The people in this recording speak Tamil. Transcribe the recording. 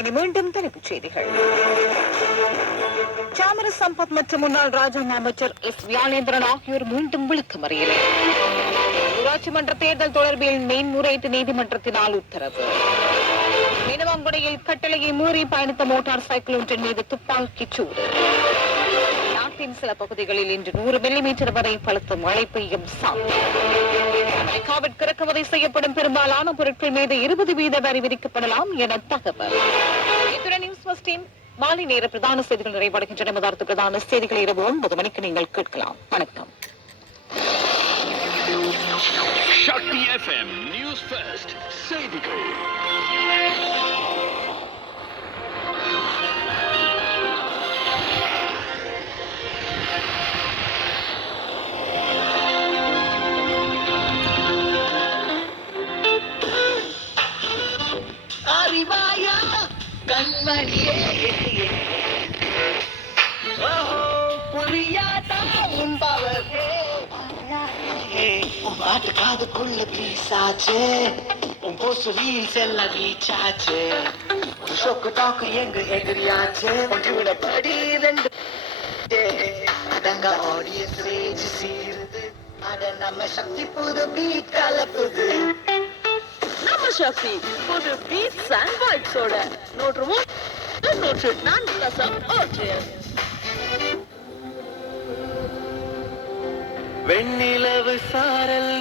இனி மீண்டும் தலைப்புச் செய்திகள். சாமர சம்பத் மற்றும் முன்னாள் ராஜாங்க அமைச்சர் எஸ் வியாழேந்திரன் ஆகியோர் மீண்டும் விளக்கமறியலை. ஊராட்சி மன்ற தேர்தல் தொடர்பில் மேன்முறையீட்டு நீதிமன்றத்தினால் உத்தரவு. மீனவங்குடியில் கட்டளையை மீறி பயணித்த மோட்டார் சைக்கிள் ஒன்றின் மீது துப்பாக்கிச் சூடு. நாட்டின் சில பகுதிகளில் இன்று 100 மில்லிமீட்டர் வரை பலத்த மழை பெய்யும் சாத்தியம். அமெரிக்காவிற்கு இறக்குமதி செய்யப்படும் பெரும்பாலான பொருட்கள் மீது 20% வரி விதிக்கப்படலாம் என தகவல். மாலை நேர பிரதான செய்திகள் நிறைவடைகின்றன. மதார்த்த பிரதான செய்திகள் இரவு 9 மணிக்கு நீங்கள் கேட்கலாம். வணக்கம். சக்தி FM நியூஸ் ஃபர்ஸ்ட் செய்திகள். அறிவாயா கண்மணியே புரியாதா உன் பவரே உன் பாட்டு காதுக்குள்ள பீசாச்சு உன் போஸ்ட் ரீல்ஸ் எல்லாம் ரீச்சாச்சு உன் ஷோக்கு டாக்கு எங்க எகிரியாச்சு உன்னோட படி 2 அடங்க ஆடியன்ஸ் ரேஜ் சீருது அட நம்ம சக்தி புது பீட் கலப்புது. நம்ம சக்தி புது பீட்ஸ் அண்ட் வைப்ஸோட 104.8 வெண்ணிலவு சாரல்